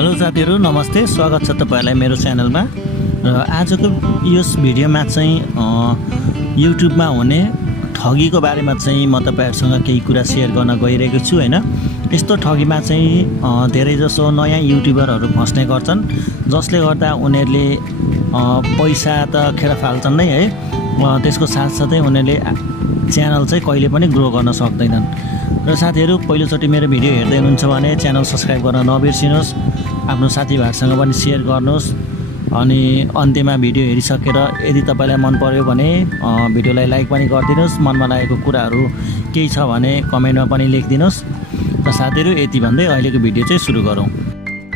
Hello साथीहरु नमस्ते, स्वागत छ तपाईहरुलाई मेरो च्यानलमा। र आजको यस भिडियोमा चाहिँ युट्युबमा हुने ठगीको बारेमा चाहिँ म तपाईहरुसँग केही कुरा शेयर गर्न गइरहेको छु हैन। यस्तो ठगीमा चाहिँ धेरै जसो नयाँ युट्युबरहरु फस्ने गर्छन्, जसले गर्दा उनीहरुले पैसा त खेर फाल्छन् नै है। त्यसको साथसाथै उनीहरुले च्यानल चाहिँ कहिले पनि ग्रो गर्न सक्दैनन्। र साथीहरु पहिलोचोटि मेरो भिडियो हेर्दै हुनुहुन्छ भने च्यानल सब्स्क्राइब गर्न नबिर्सिनुस्, आफ्नो साथीभाइसँग पनि शेयर गर्नुस्। अनि अन्त्यमा भिडियो हेरिसकेर यदि तपाईलाई मन पर्यो भने भिडियोलाई लाइक पनि गरिदिनुस्। मनमा लागेको कुराहरू केही छ भने कमेन्टमा पनि लेखिदिनुस्। र साथीहरु यति भन्दै अहिलेको भिडियो चाहिँ सुरु गरौँ।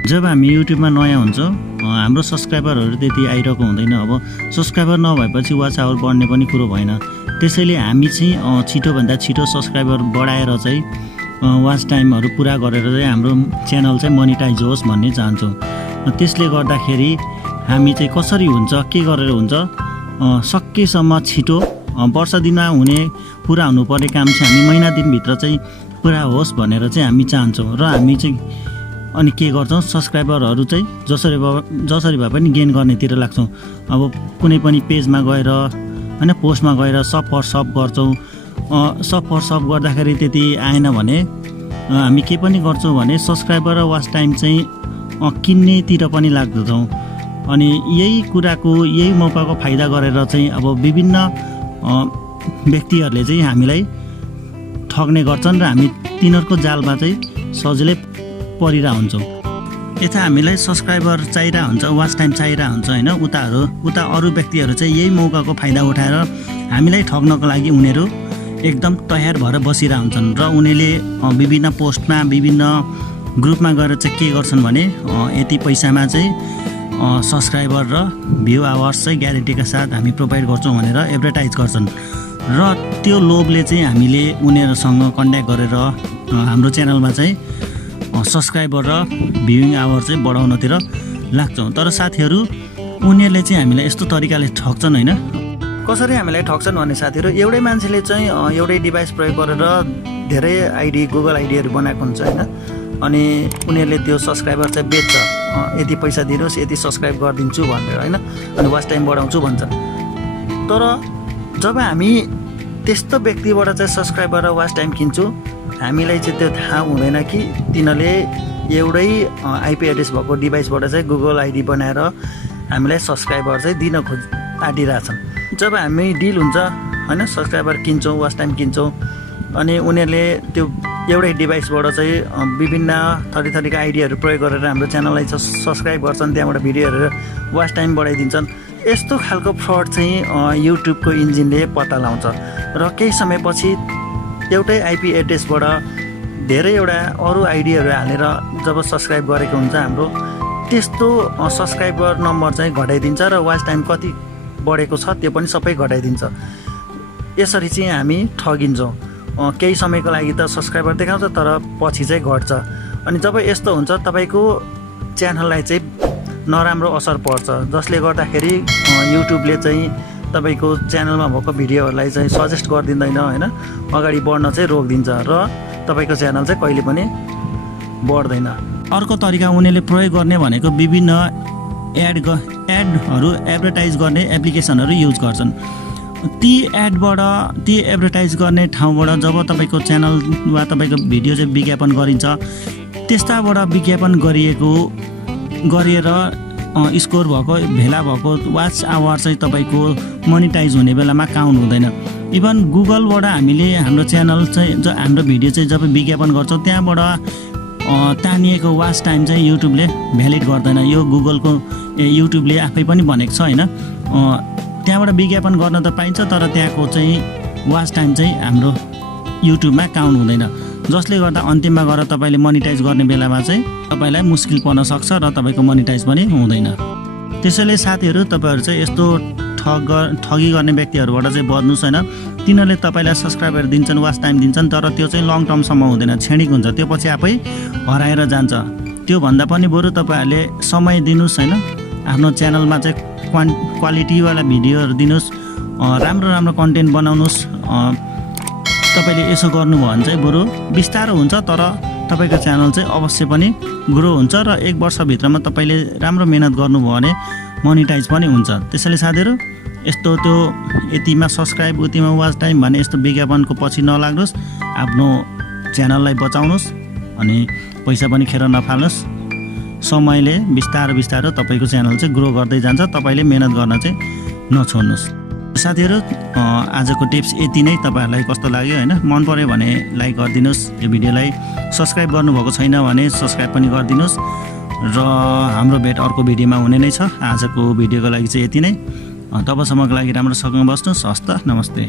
जब हामी युट्युबमा नयाँ हुन्छौँ, हाम्रो सब्स्क्राइबरहरू त्यति आइरहेको हुँदैन। अब सब्स्क्राइबर नभएपछि वाच आवर बढ्ने पनि कुरो भएन। त्यसैले हामी चाहिँ छिटोभन्दा छिटो सब्स्क्राइबर बढाएर चाहिँ वाच टाइमहरू पुरा गरेर चाहिँ हाम्रो च्यानल चाहिँ मोनिटाइज होस् भन्ने चाहन्छौँ। त्यसले गर्दाखेरि हामी चाहिँ कसरी हुन्छ, के गरेर हुन्छ, सकेसम्म छिटो वर्ष दिनमा हुने पुरा हुनुपर्ने काम चाहिँ हामी महिना दिनभित्र चाहिँ पुरा होस् भनेर चाहिँ हामी चाहन्छौँ। र हामी चाहिँ अनि के गर्छौँ, सब्स्क्राइबरहरू चाहिँ जसरी भए पनि गेन गर्नेतिर लाग्छौँ। अब कुनै पनि पेजमा गएर हैन, पोस्टमा गएर सब फर सब गर्छौँ। सब फर सब गर्दाखेरि त्यति आएन भने हामी के पनि गर्छौँ भने सब्स्क्राइबर र वाच टाइम चाहिँ किन्नेतिर पनि लाग्दछौँ। अनि यही कुराको यही मौकाको फाइदा गरेर चाहिँ अब विभिन्न व्यक्तिहरूले चाहिँ हामीलाई ठग्ने गर्छन् र हामी तिनीहरूको जालमा चाहिँ सजिलै परिरहेको हुन्छौँ। यता हामीलाई सब्स्क्राइबर चाहिरहेको हुन्छ, वाच टाइम चाहिरहेको हुन्छ हैन। उता अरू व्यक्तिहरू चाहिँ यही मौकाको फाइदा उठाएर हामीलाई ठग्नको लागि उनीहरू एकदम तयार भएर बसिरहेको हुन्छन्। र उनीहरूले विभिन्न पोस्टमा विभिन्न ग्रुपमा गएर चाहिँ के गर्छन् भने यति पैसामा चाहिँ सब्स्क्राइबर र भ्यू आवर्स चाहिँ ग्यारेन्टीका साथ हामी प्रोभाइड गर्छौँ भनेर एडभर्टाइज गर्छन्। र त्यो लोभले चाहिँ हामीले उनीहरूसँग कन्ट्याक्ट गरेर हाम्रो च्यानलमा चाहिँ सब्स्क्राइबर र भ्युइङ आवर चाहिँ बढाउनतिर लाग्छौँ। तर साथीहरू उनीहरूले चाहिँ हामीलाई यस्तो तरिकाले ठग्छन् हैन। कसरी हामीलाई ठग्छन् भने साथीहरू, एउटै मान्छेले चाहिँ एउटै डिभाइस प्रयोग गरेर धेरै आइडी गुगल आइडीहरू बनाएको हुन्छ हैन। अनि उनीहरूले त्यो सब्स्क्राइबर चाहिँ बेच्छ, यति पैसा दिनुहोस् यति सब्स्क्राइब गरिदिन्छु भनेर हैन, अनि वाच टाइम बढाउँछु भन्छ। तर जब हामी त्यस्तो व्यक्तिबाट चाहिँ सब्स्क्राइबर र वाच टाइम किन्छौँ, हामीलाई चाहिँ त्यो थाहा हुँदैन कि तिनीहरूले एउटै आइपी एड्रेस भएको डिभाइसबाट चाहिँ गुगल आइडी बनाएर हामीलाई सब्स्क्राइबर चाहिँ दिन आँटिरहेछन्। जब हामी डिल हुन्छ हैन, सब्स्क्राइबर किन्छौँ, वाच टाइम किन्छौँ, अनि उनीहरूले त्यो एउटै डिभाइसबाट चाहिँ विभिन्न थरीका आइडीहरू प्रयोग गरेर हाम्रो च्यानललाई सब्स्क्राइब गर्छन्, त्यहाँबाट भिडियो हेरेर वाच टाइम बढाइदिन्छन्। यस्तो खालको फ्रड चाहिँ युट्युबको इन्जिनले पत्ता लगाउँछ। र केही समयपछि एउटै आइपी एड्रेसबाट धेरैवटा अरू आइडीहरू हालेर जब सब्स्क्राइब गरेको हुन्छ हाम्रो, त्यस्तो सब्स्क्राइबर नम्बर चाहिँ घटाइदिन्छ र वाच टाइम कति बढेको छ त्यो पनि सबै घटाइदिन्छ। यसरी चाहिँ हामी ठगिन्छौँ। केही समयको लागि त सब्स्क्राइबर देखाउँछ, तर पछि चाहिँ घट्छ। अनि जब यस्तो हुन्छ तपाईको च्यानललाई चाहिँ नराम्रो असर पर्छ, जसले गर्दाखेरि युट्युबले चाहिँ तपाईको च्यानलमा भएको भिडियोहरूलाई चाहिँ सजेस्ट गरिदिँदैन हैन, अगाडि बढ्न चाहिँ रोकिदिन्छ र तपाईको च्यानल चाहिँ कहिले पनि बढ्दैन। अर्को तरिका उनीहरूले प्रयोग गर्ने भनेको विभिन्न एडहरू एडभर्टाइज गर्ने एप्लिकेसनहरू युज गर्छन्। ती एडभर्टाइज गर्ने ठाउँबाट जब तपाईको च्यानल वा तपाईको भिडियो चाहिँ विज्ञापन गरिन्छ, त्यस्ताबाट विज्ञापन गरेर स्कोर भएको भेला भएको वाच आवर चाहिँ तपाईको मोनिटाइज हुने बेलामा काउन्ट हुँदैन। इभन गुगलबाट हामीले हाम्रो च्यानल चाहिँ हाम्रो भिडियो चाहिँ जब विज्ञापन गर्छौँ, त्यहाँबाट तानिएको वाच टाइम चाहिँ युट्युबले भ्यालिड गर्दैन। यो गुगलको युट्युबले आफै पनि भनेको छ हैन। त्यहाँबाट विज्ञापन गर्न त पाइन्छ, तर त्यहाँको चाहिँ वाच टाइम चाहिँ हाम्रो युट्युबमा काउन्ट हुँदैन, जसले गर्दा अन्तिममा गएर तपाईँले मोनिटाइज गर्ने बेलामा चाहिँ तपाईँलाई मुस्किल पर्न सक्छ र तपाईँको मोनिटाइज पनि हुँदैन। त्यसैले साथीहरू तपाईँहरू चाहिँ यस्तो ठगी गर्ने व्यक्तिहरूबाट चाहिँ बच्नुहोस् हैन। तिनीहरूले तपाईँलाई सब्स्क्राइबर दिन्छन्, वाच टाइम दिन्छन्, तर त्यो चाहिँ लङ टर्मसम्म हुँदैन, क्षणिक हुन्छ, त्यो पछि आफै हराएर जान्छ। त्यो भन्दा पनि बरु तपाईँहरूले समय दिनुहोस् हैन, आफ्नो च्यानलमा चाहिँ क्वालिटीवाला भिडियोहरू दिनुहोस्, राम्रो कन्टेन्ट बनाउनुहोस्। तपाईले यसो गर्नुभयो भने चाहिँ बरु बिस्तारो हुन्छ, तर तपाईको च्यानल चाहिँ अवश्य पनि ग्रो हुन्छ र 1 वर्षभित्रमा तपाईँले राम्रो मेहनत गर्नुभयो भने मोनिटाइज पनि हुन्छ। त्यसैले साथीहरू यस्तो त्यो यतिमा सब्सक्राइब उतिमा वाच टाइम भन्ने यस्तो विज्ञापनको पछि नलाग्नुहोस्, आफ्नो च्यानललाई बचाउनुहोस् अनि पैसा पनि खेर नफाल्नुहोस्। समयले बिस्तारो तपाईँको च्यानल चाहिँ ग्रो गर्दै जान्छ, तपाईँले मेहनत गर्न चाहिँ नछोड्नुहोस्। साथीहरू आजको टिप्स यति नै। तपाईँहरूलाई कस्तो लाग्यो होइन, मन पर्यो भने लाइक गरिदिनुहोस् यो भिडियोलाई, सब्सक्राइब गर्नुभएको छैन भने सब्सक्राइब पनि गरिदिनुहोस् र हाम्रो भेट अर्को भिडियोमा हुने नै छ। आजको भिडियोको लागि चाहिँ यति नै। तबसम्मको लागि राम्रोसँग बस्नुहोस्। हस्त नमस्ते।